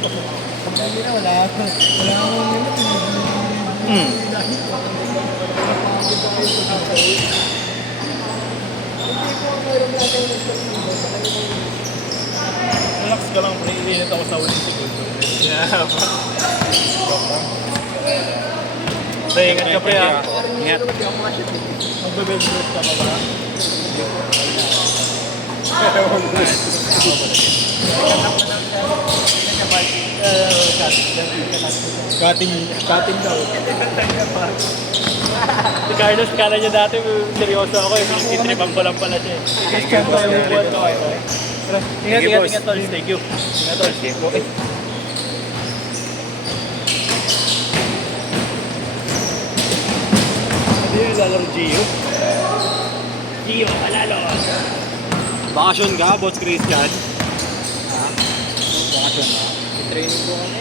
Hindi na, wala akong Relax ka lang, pre. Ako sa ulit segundo. Yeah. Pre, ingat ka pre ha. Ingat. Magbe-bedroom ka pa ba? Cutting daw. Si Carlos, kala niya dati seryoso ako eh. Itripan ko lang pala siya eh. Ingat, tol. Thank you. Ingat, tol. Okay. Hindi yung lalaro Gio. Gio, palalo. Bakasyon ka, Boss Christian? bakasyon na. I-training ko kami.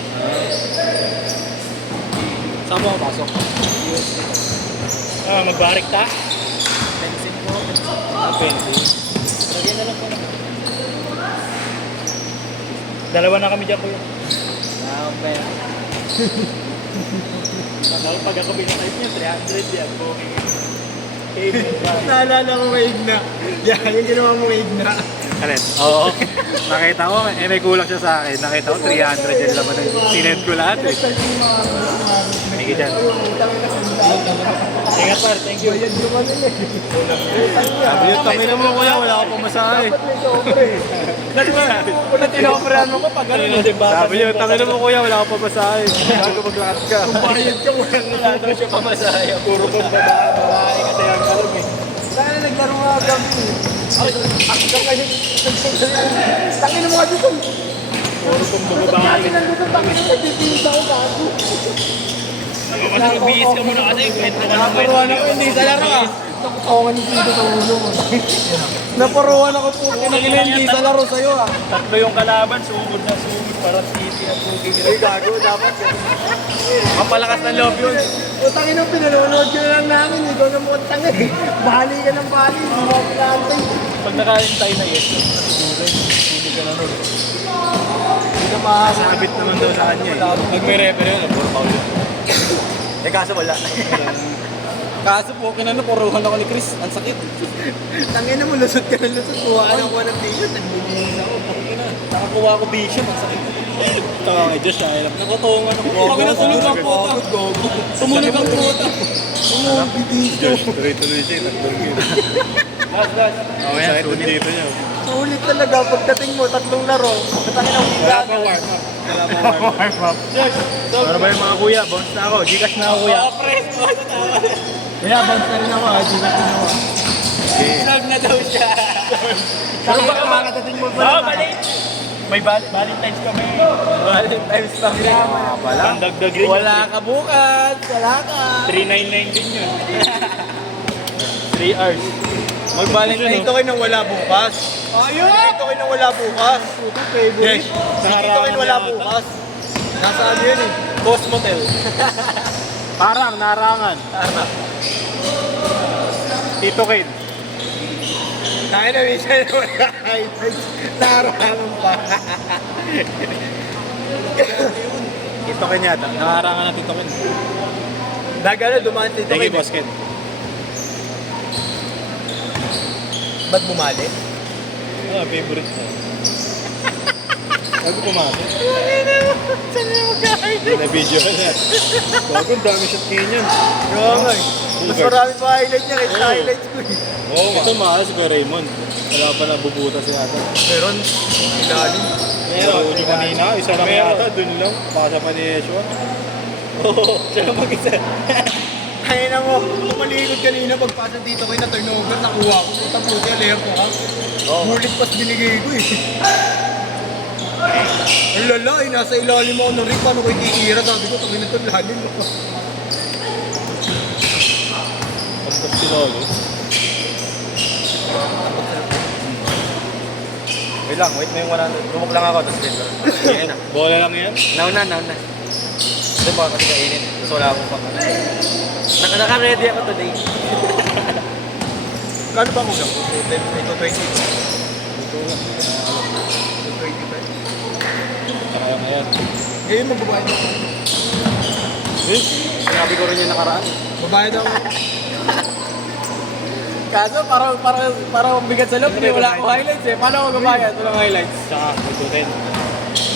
Saan mo ako pasok? Magbarik ta? Pensin ko. Pwede. Lagyan na lang po naman. Dalawa na kami dyan, kuya. Pera. Pag ako binatay niya, 300 yan. Okay. Naalala ko kay Igna. Yan, yung ginawa mo kay Igna. Alin? Oo. Nakita ko, may kulang siya sa akin. Nakita ko 300 yung laman. Sinend ko lahat eh. Sige dyan. Ingat par, thank you. Sabi yun, kami na mo kuya, wala akong pamasahe. Kung tinoperahan mo ko pag ano. Sabi yun, kami na mo kuya, wala akong pamasahe. Bago maglakad ka. Bayad ka mo Wala daw siya pamasaya. Puro kong babae kasi ang kalog eh. Sana naglaro nga kami. Hanggang ngayon. Tangin mo nga dito. Puro kong babae. Nandito tangin mo. Nagtitisa ko gago. Mas magbihis ka muna kasi kwento ka ng kwento. Naparuan ako hindi sa laro ah. Nakutawan ni Tito sa ulo mo. Naparuan ako po. Hindi sa laro sa'yo ah. Tatlo yung kalaban, sugod na sugod. Parang titi ang pugi. Ay gago dapat. Mapalakas ng loob yun. Utangin ang pinanonood ko na lang namin. Ikaw na mo tangin. Bali ka ng bali. Hindi mo pinantay. Pag nakain tayo na yes, natutulog. Tulog ka na nun. Hindi ka makakasabit. Sabit naman daw sa kanya eh. Pag may referee yun, puro foul yun. Eh kaso wala. Kaso po, kinanapuruhan ako ni Chris. Ang sakit. Tangin na mo, lusot ka na lusot. Kuha ka ng ng t-shirt. Nagbibihis ako. Nakakuha ko vision, ang sakit. Tawa kay Josh, ay alam. Nakutungan ako. Pag natulog ang puta. Tumunog ang puta. Tumunog dito. Tuloy-tuloy siya, tatlong game. Last. Oo yan, sulit dito niya. Sulit talaga. Pagdating mo, tatlong laro. Matangin ang Wala pa warm up. Wala pa warm up. Ano ba yung mga kuya? Bounce na ako. Gcash na ako, kuya. Kaya bounce na rin ako. Gcash na ako. Vlog na daw siya. Pero baka makakatating mo pa Oo, lang. balik. May Valentine's kami. Valentine's pa rin. Pala. Pandagdag rin. Wala ka bukas. Wala ka. 399 din yun. 3 hours. Mag-Valentine's ito kayo nang wala bukas. Ayun! Ito kayo nang wala bukas. Yes. Ito kayo nang wala bukas. Nasa ano yun eh. Ghost Motel. Parang, narangan. Tito Ken. Tayo na minsan wala highlights. Narangan pa. Tito Ken yata. Nakarangan na Tito Ken. Nagano, dumaan dito Thank you, kayo. Boss Ken. Ba't bumali? Favorite ko. Bago pumati. Saan yung mag-highlights? Na-video ka na. Bago, dami shot ngayon yun. Oo nga eh. Mas marami pa highlight niya kaysa highlights ko eh. Oo, ito mahal si Kuya Raymond. Wala pa nabubuta si Ata. Meron, ilalim. Meron. Uli kanina, isa lang yata, dun lang. Baka sa Panieswa. Oo, siya lang mag-isa. Kaya na mo, malikod kanina pagpasa dito kayo na turnover, nakuha ko. Puta puti, alayan ko ha. Bulit pas binigay ko eh. Ang lala eh, nasa ilalim ako ng ring. Paano ko ititira? Sabi ko, tangin na ito, lalim ako. Pastas si Lolo. Wait lang, wait mo yung 100. Lumok lang ako, tapos dito. Yan na. Bola lang yan. Nauna. Ito ba kasi kainin. Tapos wala akong pang Naka-ready ako today. Kano ba kulang? Ito 20. Saka na yan. Ngayon magbabayad ako. Eh, sinabi ko rin yung nakaraan. Babayad ako. Kaso parang bigat sa loob, hindi wala akong highlights eh. Paano ako gabayad? Walang highlights. Tsaka, itutin.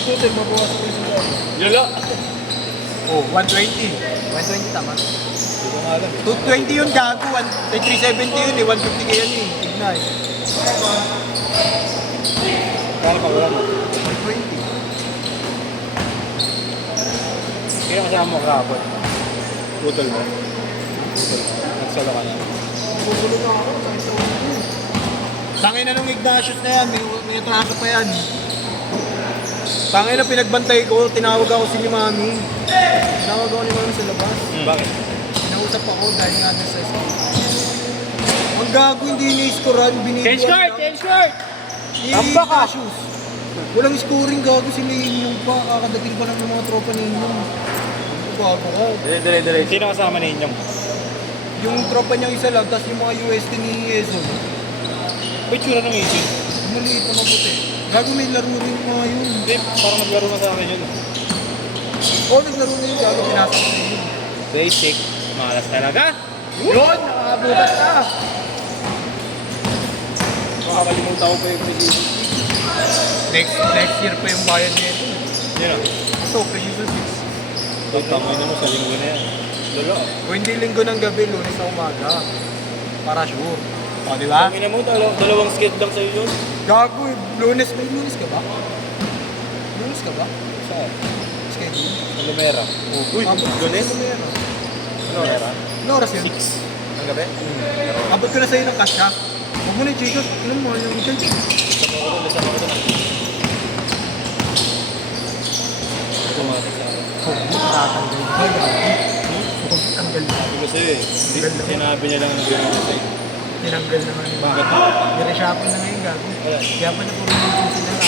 Ito, mabawas ko yung sila. Lalo! Oh, 120. 120 tama. Hindi ko nga alam. 220 yun, gago. 370 yun eh. 150 kaya yun eh. Tignan eh. Kaya pa wala mo. 120. Kaya kasama mo kahapon. Putol mo. Nagsalo ka na. Bubulog na ako. Tangin na nung Ignatius na yan. May atrasa pa yan. Tangin na pinagbantay ko. Tinawag ako si Mami. Tinawag ako ni Mami sa labas. Bakit? Nausap ako dahil nga doon sa school. Ang gago, hindi ni-scorean. Change court! Change court! Tamba ka! Walang scoring, gago sila yung pa. Kakadating pa lang ng mga tropa ninyo. Gago ka. Dire. Sino kasama ninyong? Yung tropa niyang isa lang, tapos yung mga UST ni Ezon. May tsura ng isin. Maliit na mabuti. Gago, may laro rin yung mga yun. Hindi, parang naglaro na sa akin yun. Oo, naglaro na yun. Gago, pinasa ko na yun. Basic. Malas talaga. Yun! Nakakabutas na! Makakalimutan ko pa yung president. Next year pa yung bayad niya ito. Yun ah. Ito, precision 6. Tangin na mo sa linggo na yan. Lalo. Kung hindi linggo ng gabi, lunes na umaga. Para sure. O, di ba? Tangin na mo, dalawang skate lang sa'yo yun. Gago, lunes. May lunes ka ba? Lunes ka ba? Saan? Schedule? Lumera. Uy, lunes? Lumera. Lumera. Ano oras yun? 6. Ang gabi? Abot ko na sa'yo ng cash ha. Huwag mo na yung Jacobs. Ilan mo yung dyan? Lisama ko doon. Automatic sa akin. Tatanggal ka. Tanggal na. Sabi ko sa'yo eh. Sinabi niya lang na gano'n sa'yo. Tinanggal naman yun. Bakit? Nire-shopping na ngayon gago. Wala. Kaya pa na puro yung sila na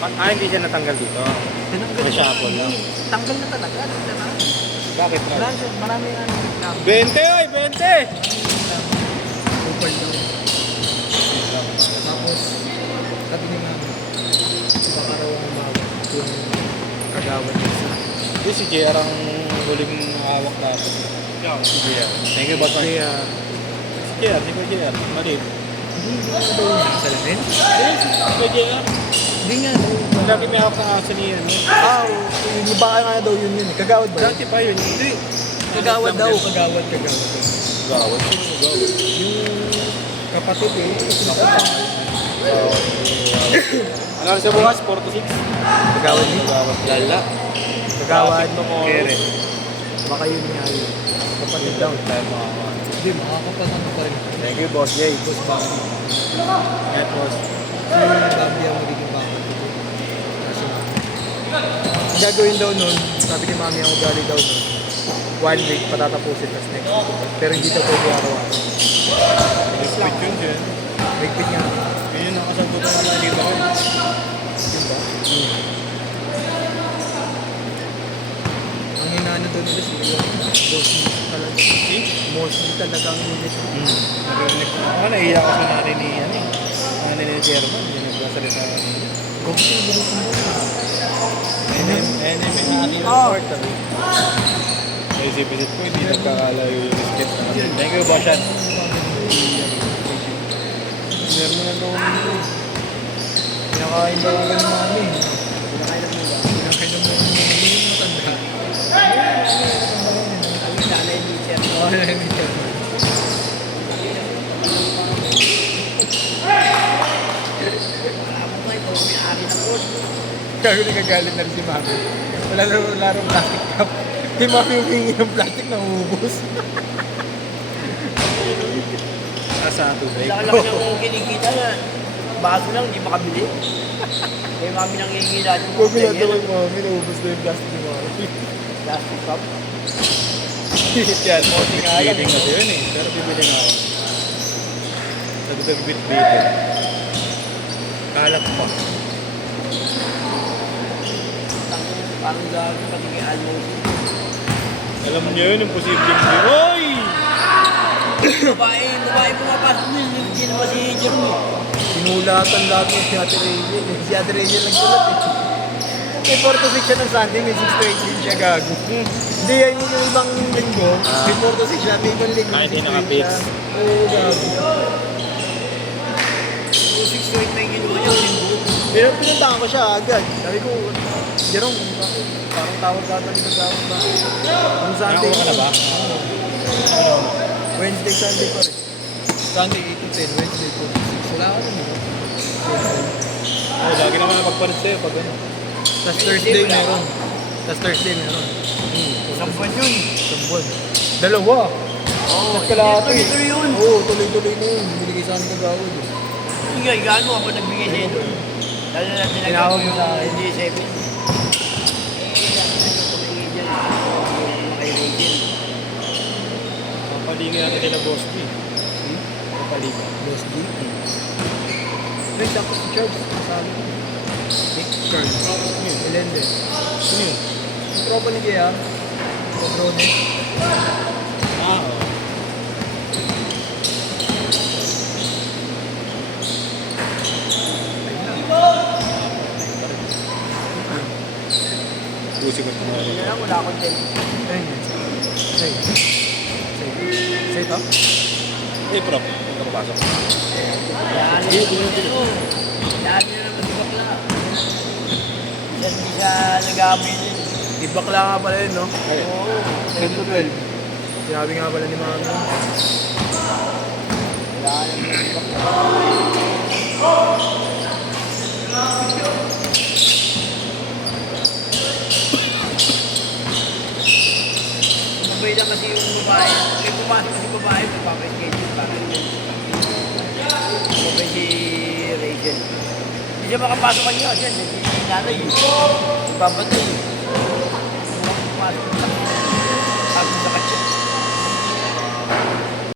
ako. Hindi siya natanggal dito. Tinanggal May shuffle na. Tanggal na talaga. Tignan na. Bakit Wala na? siya. Maraming ano. 20 oy! 20! Super low. Tapos, sabi ni mami, baka raw ang umawag yung kagawad niya sa Hindi si JR ang huling hawak natin. Si JR. Thank you, boss. Kaya, Si JR, si JR. Maliit. hindi nga daw yung salamin. Si JR. Hindi nga daw. Lagi may hawak ng asa niya. Yung baka nga daw yun yun. Kagawad ba? Dati pa yun. Hindi. Kagawad daw. Kagawad. Gawad. Sino gawad? Yung kapatid eh. Ano sa bukas? 4 to 6? Kagawad yun. Gawad. Lala. Kagawad. Kere. Baka yun nga yun. Kapatid daw. Hindi, makakapasama pa rin. Thank you, Boss Jay. Boss Bambi. Net boss. Yung Bambi ang magiging bangkat ko. Kasi ang gagawin daw nun, sabi ni mami ang ugali daw nun, 1 week patatapusin, tapos next week. Pero hindi daw pwede araw-araw. Wait yun siya. Week nga. Yun ang kasagutan na nakikita ko. Yun ba? Ang inaano daw nila sila, mostly talaga. Mostly talaga ang unit. Narinig ko. Ako naiiyak ako na rin ni ano eh. Ano ni German. Hindi nagsasalita ka niya. Kung gusto yung gusto mo. NMN na aking report. May isip-isip ko, hindi nagkakalayo yung skip. Thank you, Boshan. Meron mo na daw nito. Pinakain daw ako ng mami. Pinakain lang mo ba? Pinakain lang mo. Hindi mo matanda. Nanay ni Sir. Oo, nanay ni Sir. Kaya nagagalit na rin si mami. Wala rin plastic cup. Di mami humingi ng plastic na uubos. Nasa tubig. Laki-laki ng kinikita na. Baso lang, hindi makabili. Kaya mami nang hihingi lahat yung Huwag mo mga na daw yung mami, naubos na yung plastic ni mami. plastic cup. Yan, biting kasi yun eh. Pero bibili na ako. Nagbibit-bitin. Kalap pa. Parang gagawin pagiging almost. Alam niyo yun, imposible hindi. Hoy! Babae pumapasok nyo, hindi naman si Jeremy. Sinulatan lahat ng si Ate Rachel. Si Ate Rachel nagsulat eh. may 4 to 6 siya ng Sunday, may 6 to 8 din siya gago. Hindi yan yung ibang linggo, may 4 to 6 siya, may ibang linggo Ah, may 6 hindi to 8 naka-fix. siya. Oo, gago. Yung 6 to 8 na yung ginawa niya, linggo. Pero pinuntahan ko siya agad. Sabi ko, Jerome, bakit? Parang tawag ka na dito tawag ba? Ang Sunday. Nakakuha ka na ba? Wednesday, Sunday pa rin. Sunday 8 to 10, Wednesday 4 to 6. Wala ka na, di ba? Oh, lagi naman na pagpalit sa'yo pag ano. Tapos Thursday meron. Tapos Thursday meron. Isang buwan yun. Isang buwan. Dalawa. Oo. Tapos kalahati. Tuloy-tuloy yun. Oo, tuloy-tuloy na yun. Binigay sa akin kagawad. Sige, gaano ako nagbigay sa'yo doon. Lalo na tinagawin Tinawag mo yung sa akin. G7. Kay Rachel. Papaligay natin sila Boss D. Papaligay. Boss D. May tapos si Charles. Kasali ko. Charles. Melendez. Sino yun? Yung tropa ni Gea. Drone. Ah, oo. Pusi ko ito. Yun lang, wala akong tent. Ayun yun. Say. Say to? Eh, prop. Huwag ka papasok. Daan nyo naman si bakla. Hindi siya nag-aamoy din. Di bakla nga pala yun, no? Oo. 10 to 12. Sinabi nga pala ni Mami. Wala naman si bakla. Mabay lang kasi yung babae. May pumasok kasi babae, magpapa-schedule para yun. Mabay si Rachel. Hindi siya makapasok kanina kasi si nanay. Magpapatay.